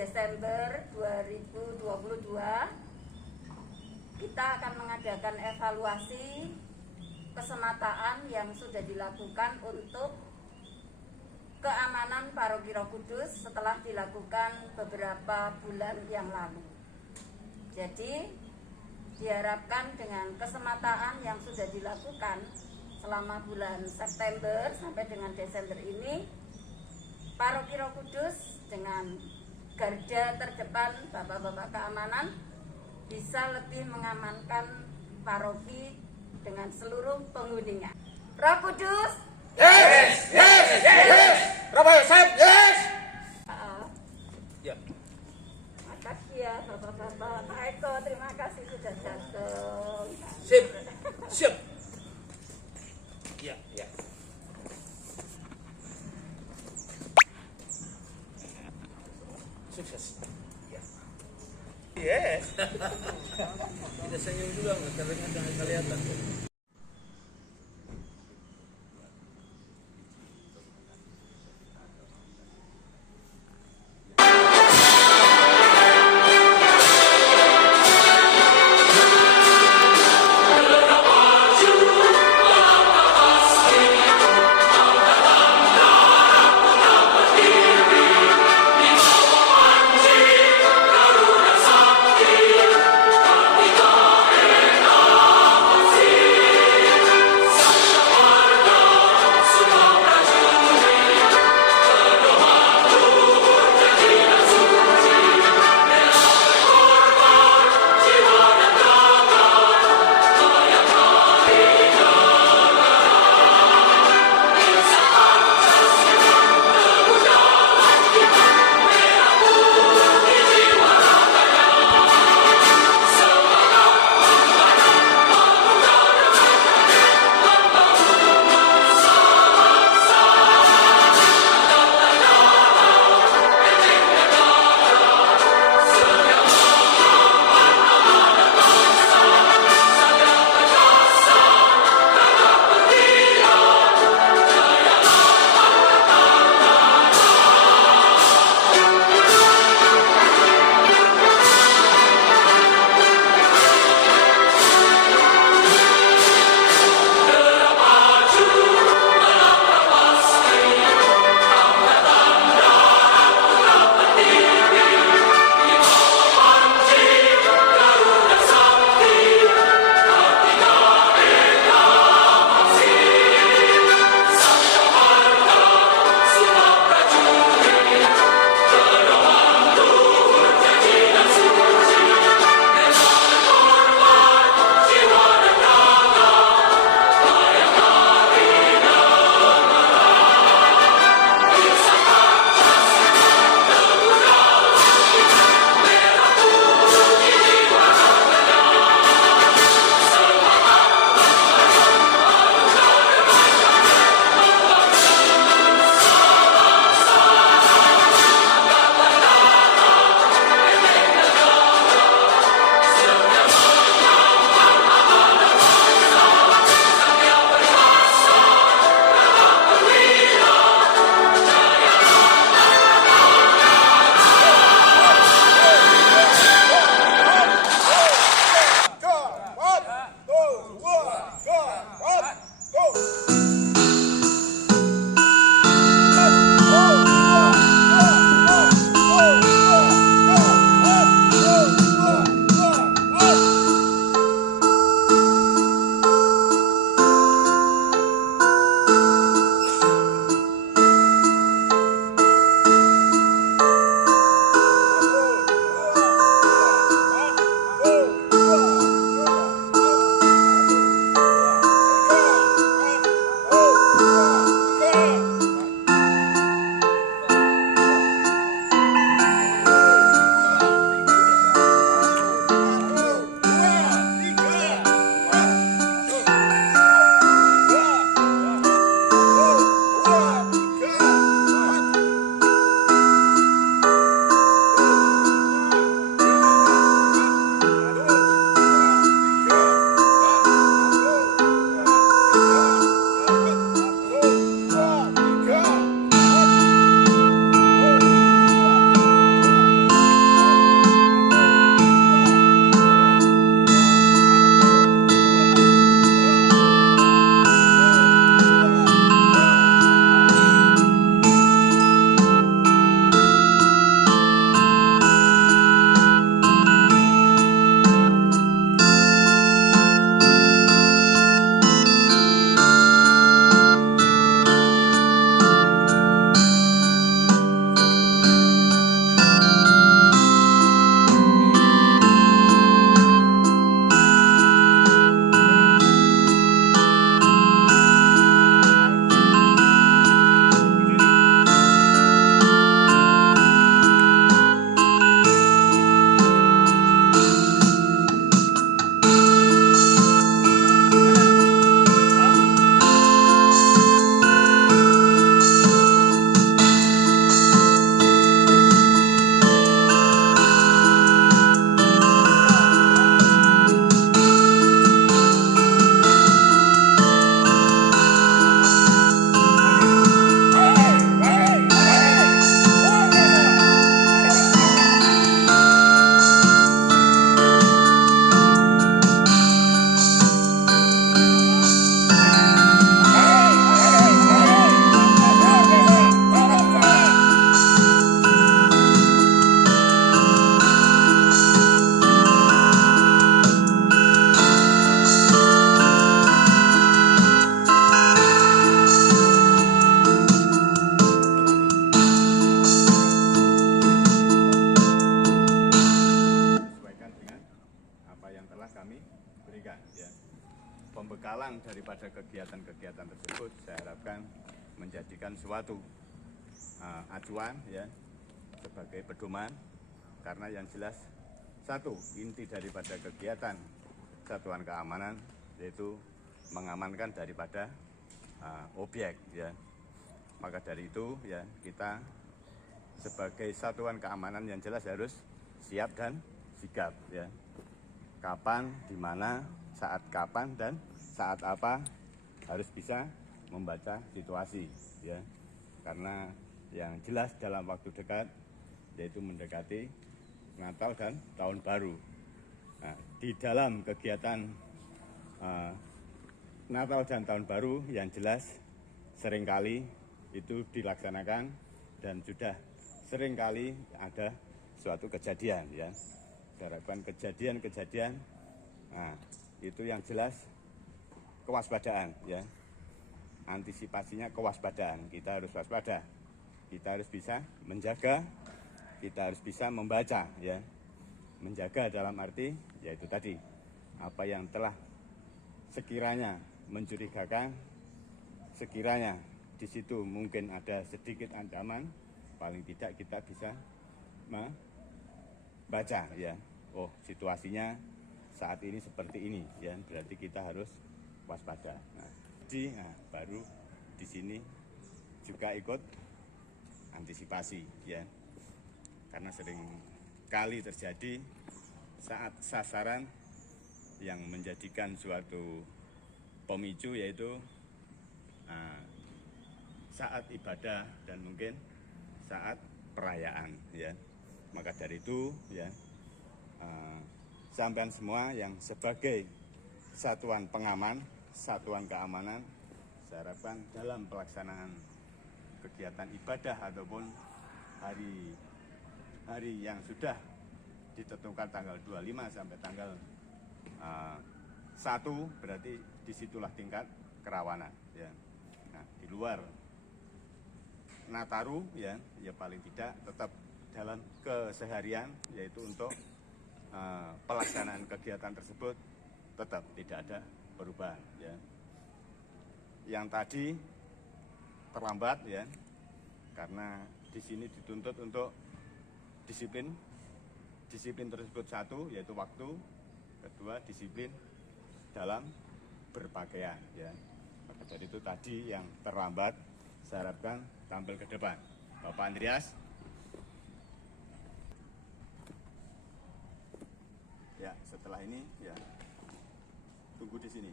Desember 2022 kita akan mengadakan evaluasi kesemataan yang sudah dilakukan untuk keamanan Paroki Roh Kudus setelah dilakukan beberapa bulan yang lalu. Jadi diharapkan dengan kesemataan yang sudah dilakukan selama bulan September sampai dengan Desember ini, Paroki Roh Kudus dengan garda terdepan bapak-bapak keamanan bisa lebih mengamankan paroki dengan seluruh penghuninya. Roh Kudus, yes, yes, yes, yes. Bapak Yosef, yes. Ya. Makasih ya bapak-bapak. Pak Eko, terima kasih sudah datang. Sip, sip. Ya, ya. Sukses. Ya. Yes. Tidak senyum juga nggak? Karena jangan kelihatan. pembekalan daripada kegiatan-kegiatan tersebut saya harapkan menjadikan suatu acuan ya sebagai pedoman, karena yang jelas satu inti daripada kegiatan satuan keamanan yaitu mengamankan daripada objek ya. Maka dari itu ya kita sebagai satuan keamanan yang jelas harus siap dan sigap ya. Kapan, di mana, saat kapan dan saat apa harus bisa membaca situasi ya. Karena yang jelas dalam waktu dekat yaitu mendekati Natal dan Tahun Baru. Nah, di dalam kegiatan Natal dan Tahun Baru yang jelas seringkali itu dilaksanakan dan sudah seringkali ada suatu kejadian ya. Saya harapkan kejadian-kejadian itu yang jelas kewaspadaan ya. Antisipasinya kewaspadaan, kita harus waspada. Kita harus bisa menjaga, kita harus bisa membaca ya. Menjaga dalam arti yaitu tadi apa yang telah sekiranya mencurigakan, sekiranya di situ mungkin ada sedikit ancaman, paling tidak kita bisa membaca ya. Oh, situasinya saat ini seperti ini ya, berarti kita harus waspada. Baru di sini juga ikut antisipasi ya, karena sering kali terjadi saat sasaran yang menjadikan suatu pemicu yaitu saat ibadah dan mungkin saat perayaan ya. Maka dari itu ya sampean semua yang sebagai satuan pengaman, satuan keamanan, saya harapkan dalam pelaksanaan kegiatan ibadah ataupun hari yang sudah ditentukan tanggal 25 sampai tanggal 1, berarti disitulah tingkat kerawanan ya. Nah, di luar Nataru ya paling tidak tetap dalam keseharian yaitu untuk pelaksanaan kegiatan tersebut tetap tidak ada perubahan ya. Yang tadi terlambat ya, karena di sini dituntut untuk disiplin tersebut, satu yaitu waktu, kedua disiplin dalam berpakaian ya. Maka dari itu tadi yang terlambat saya harapkan tampil ke depan. Bapak Andreas. Ya, setelah ini ya tunggu di sini.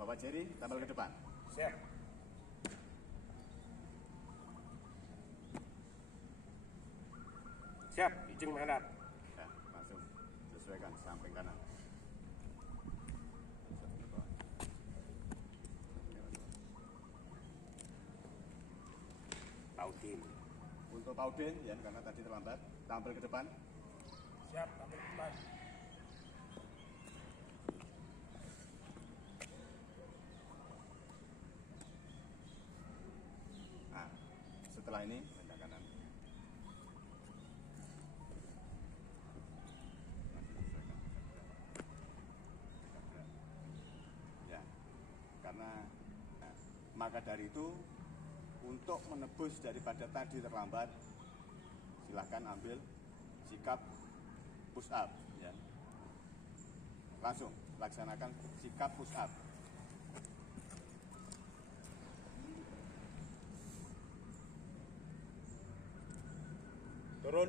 Bapak Jerry, tampil ke depan. Siap. Siap, izin menghadap. Ya, langsung sesuaikan samping kanan. Paudin. Untuk Paudin ya, karena tadi terlambat, tampil ke depan. Siap, tampil ke depan. Nah, setelah ini rendah kanan. Ya, karena maka dari itu untuk menebus daripada tadi terlambat, silahkan ambil sikap push up ya. Langsung laksanakan sikap push up. Turun.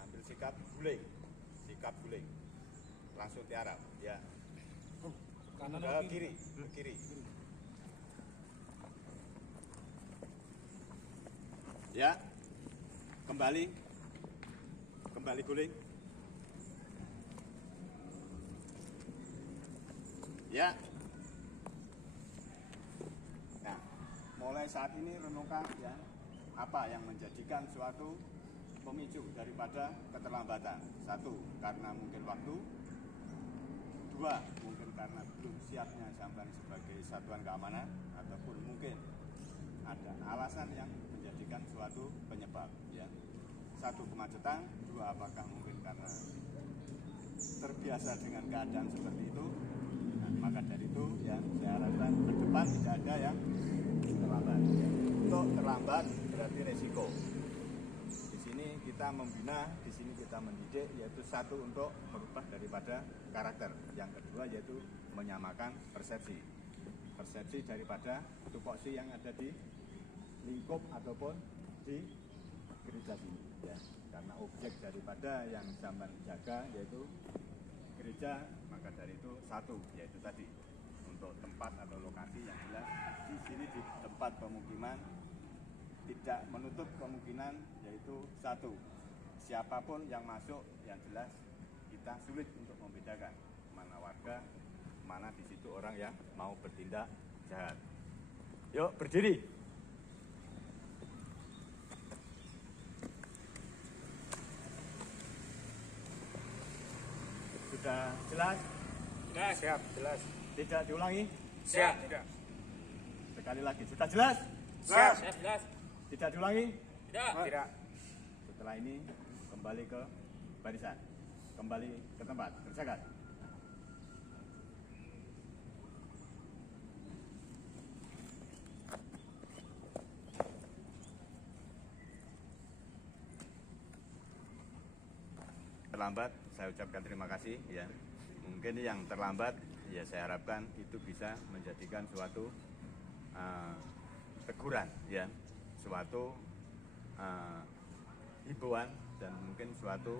Ambil sikap guling. Langsung tiarap ya. Kanan Ke kiri. Ya. Kembali guling. Ya. Nah, mulai saat ini renungkan ya, apa yang menjadikan suatu pemicu daripada keterlambatan. Satu, karena mungkin waktu. Dua, mungkin karena belum siapnya sampai sebagai satuan keamanan, ataupun mungkin ada alasan yang menjadikan suatu penyebab, ya. Satu, kemacetan. Dua, apakah mungkin karena terbiasa dengan keadaan seperti itu. Nah, maka dari itu ya saya harapkan ke depan tidak ada yang terlambat. Untuk terlambat berarti resiko. Di sini kita membina, di sini kita mendidik, yaitu satu untuk merubah daripada karakter. Yang kedua yaitu menyamakan persepsi. Persepsi daripada tupoksi yang ada di lingkup ataupun di gereja sini, ya. Karena objek daripada yang zaman jaga yaitu gereja, maka dari itu satu, yaitu tadi untuk tempat atau lokasi yang jelas di sini di tempat pemukiman tidak menutup kemungkinan, yaitu satu, siapapun yang masuk yang jelas kita sulit untuk membedakan mana warga, mana di situ orang yang mau bertindak jahat. Yuk berdiri. Sudah jelas? Jelas. Siap, jelas. Tidak diulangi? Siap. Tidak. Sekali lagi, sudah jelas? Siap. Siap, jelas. Tidak diulangi? Tidak. Tidak. Setelah ini kembali ke barisan, kembali ke tempat, berjaga. Terlambat, saya ucapkan terima kasih, ya. Mungkin yang terlambat, ya saya harapkan itu bisa menjadikan suatu teguran, ya, suatu himbauan dan mungkin suatu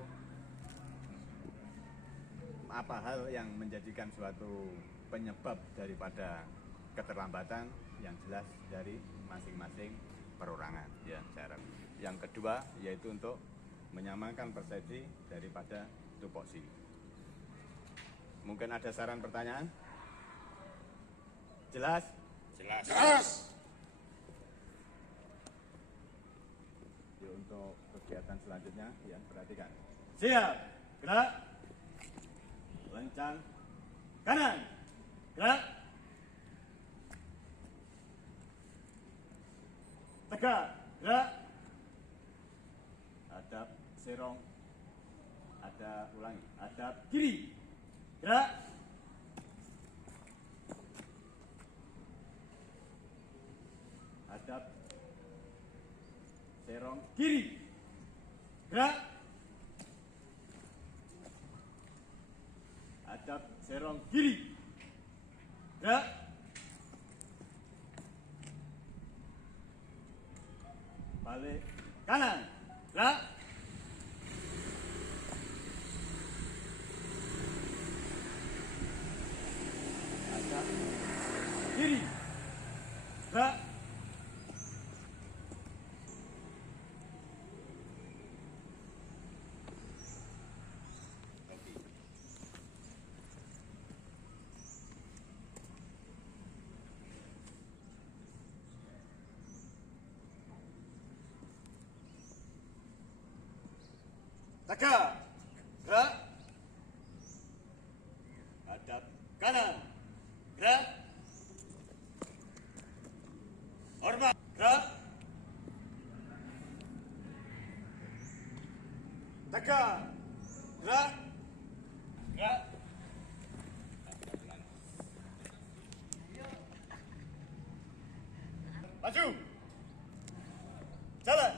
apa hal yang menjadikan suatu penyebab daripada keterlambatan yang jelas dari masing-masing perorangan, ya saya harap. Yang kedua yaitu untuk menyamakan persepsi daripada tupoksi. Mungkin ada saran pertanyaan? Jelas? Jelas. Jelas. Untuk kegiatan selanjutnya, ya perhatikan. Siap, gerak. Lencang, kanan, gerak. Tegak, gerak. Hadap, serong. Ada ulangi, hadap kiri, gerak. Hadap serong kiri, gerak. Hadap serong kiri, gerak. Balik kanan, gerak. Hadap kiri, gerak. Tegak, gerak. Hadap kanan, gerak. Hormat, gerak. Tegak, gerak. Gerak. Maju. Jalan.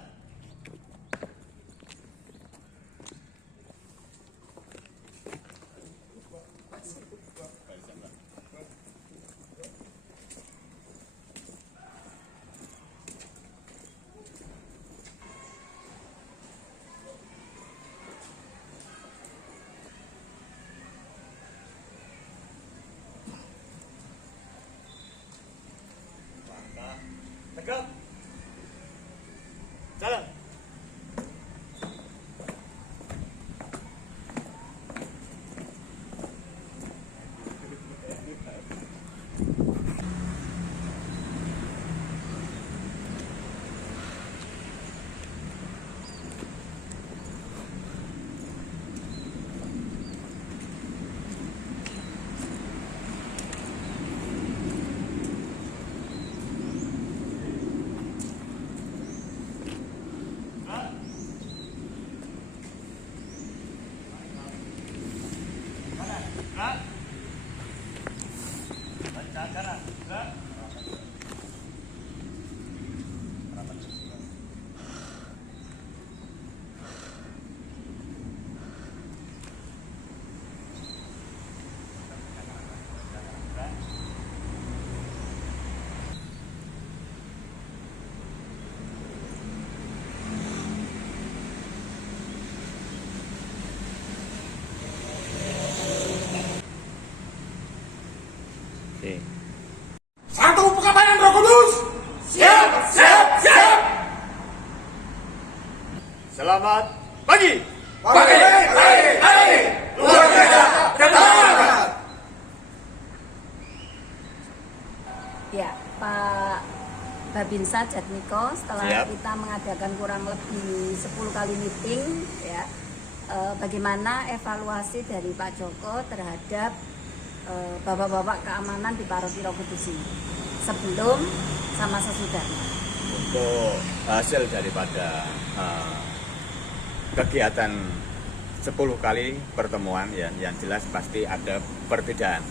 Tegak. Oke. Satu Pengamanan Roh Kudus. Siap, siap, siap. Selamat pagi. Pagi, luar biasa, semangat. Ya, Pak Babinsa Jatmiko, setelah Siap. kita mengadakan kurang lebih 10 kali meeting, ya, bagaimana evaluasi dari Pak Joko terhadap bapak-bapak keamanan di Paroki Roh Kudus ini sebelum sama sesudah. Untuk hasil daripada kegiatan 10 kali pertemuan ya, yang jelas pasti ada perbedaan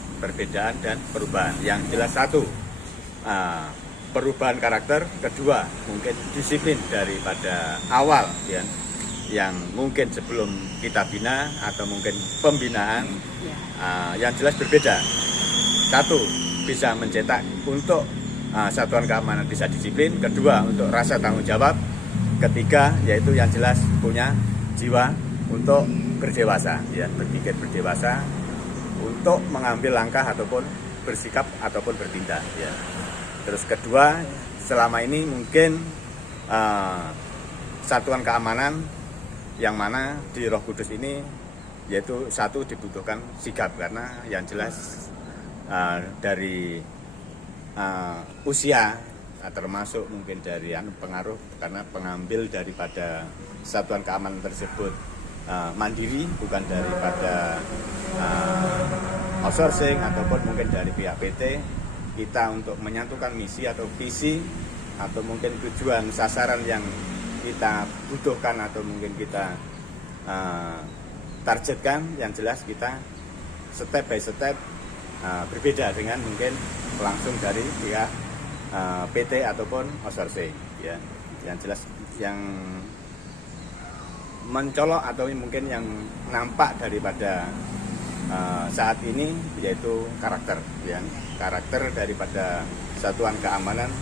dan perubahan. Yang jelas satu, perubahan karakter, kedua mungkin disiplin daripada awal ya, yang mungkin sebelum kita bina atau mungkin pembinaan yang jelas berbeda. Satu, bisa mencetak untuk satuan keamanan bisa disiplin, kedua untuk rasa tanggung jawab, ketiga yaitu yang jelas punya jiwa untuk berdewasa ya, berpikir berdewasa untuk mengambil langkah ataupun bersikap ataupun bertindak ya. Terus kedua, selama ini mungkin satuan keamanan yang mana di Roh Kudus ini yaitu satu dibutuhkan sigap, karena yang jelas dari usia termasuk mungkin dari pengaruh karena pengambil daripada satuan keamanan tersebut mandiri, bukan daripada outsourcing ataupun mungkin dari pihak PT. Kita untuk menyatukan misi atau visi atau mungkin tujuan sasaran yang kita butuhkan atau mungkin kita targetkan, yang jelas kita step by step berbeda dengan mungkin langsung dari pihak PT ataupun outsourcing ya. Yang jelas yang mencolok atau mungkin yang nampak daripada saat ini yaitu karakter ya. Karakter daripada satuan keamanan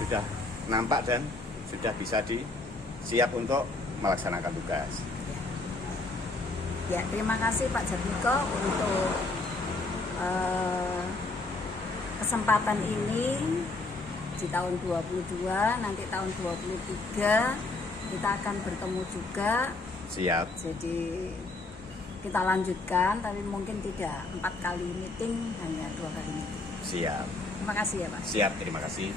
sudah nampak dan sudah bisa siap untuk melaksanakan tugas. Ya, terima kasih Pak Jatmiko untuk kesempatan ini di tahun 22, nanti tahun 23 kita akan bertemu juga. Siap. Jadi kita lanjutkan, tapi mungkin tidak 4 kali meeting, hanya 2 kali meeting. Siap. Terima kasih ya Pak. Siap, terima kasih.